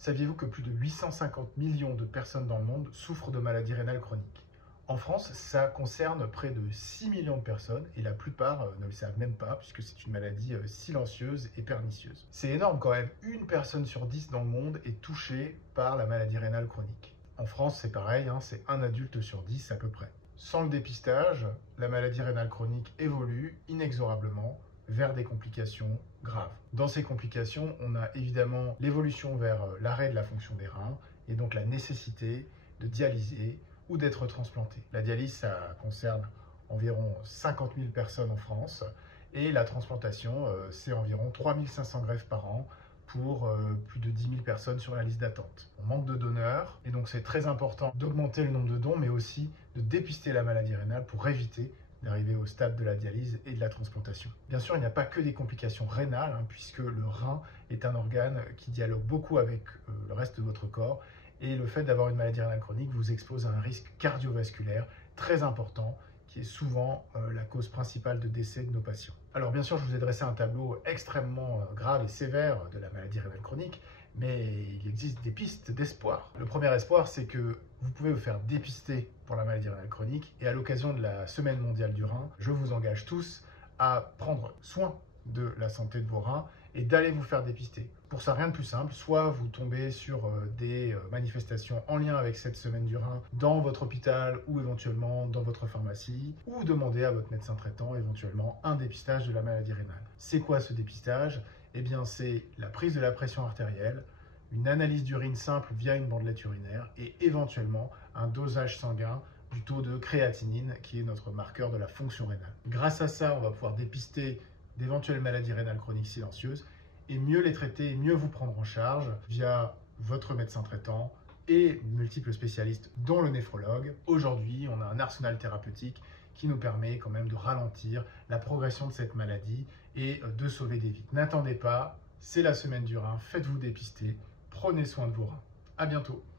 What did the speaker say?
Saviez-vous que plus de 850 millions de personnes dans le monde souffrent de maladies rénales chroniques? En France, ça concerne près de 6 millions de personnes et la plupart ne le savent même pas puisque c'est une maladie silencieuse et pernicieuse. C'est énorme quand même, une personne sur 10 dans le monde est touchée par la maladie rénale chronique. En France, c'est pareil, c'est un adulte sur 10 à peu près. Sans le dépistage, la maladie rénale chronique évolue inexorablement vers des complications graves. Dans ces complications, on a évidemment l'évolution vers l'arrêt de la fonction des reins et donc la nécessité de dialyser ou d'être transplanté. La dialyse, ça concerne environ 50 000 personnes en France et la transplantation, c'est environ 3 500 greffes par an pour plus de 10 000 personnes sur la liste d'attente. On manque de donneurs et donc c'est très important d'augmenter le nombre de dons mais aussi de dépister la maladie rénale pour éviter d'arriver au stade de la dialyse et de la transplantation. Bien sûr, il n'y a pas que des complications rénales, puisque le rein est un organe qui dialogue beaucoup avec le reste de votre corps, et le fait d'avoir une maladie rénale chronique vous expose à un risque cardiovasculaire très important, qui est souvent la cause principale de décès de nos patients. Alors bien sûr, je vous ai dressé un tableau extrêmement grave et sévère de la maladie rénale chronique, mais il existe des pistes d'espoir. Le premier espoir, c'est que vous pouvez vous faire dépister pour la maladie rénale chronique et à l'occasion de la Semaine mondiale du rein, je vous engage tous à prendre soin de la santé de vos reins et d'aller vous faire dépister. Pour ça, rien de plus simple, soit vous tombez sur des manifestations en lien avec cette Semaine du rein dans votre hôpital ou éventuellement dans votre pharmacie, ou demandez à votre médecin traitant éventuellement un dépistage de la maladie rénale. C'est quoi ce dépistage? Eh bien, c'est la prise de la pression artérielle, une analyse d'urine simple via une bandelette urinaire et éventuellement un dosage sanguin du taux de créatinine qui est notre marqueur de la fonction rénale. Grâce à ça, on va pouvoir dépister d'éventuelles maladies rénales chroniques silencieuses et mieux les traiter et mieux vous prendre en charge via votre médecin traitant et multiples spécialistes dont le néphrologue. Aujourd'hui, on a un arsenal thérapeutique qui nous permet quand même de ralentir la progression de cette maladie et de sauver des vies. N'attendez pas, c'est la Semaine du rein, faites-vous dépister, prenez soin de vos reins. À bientôt.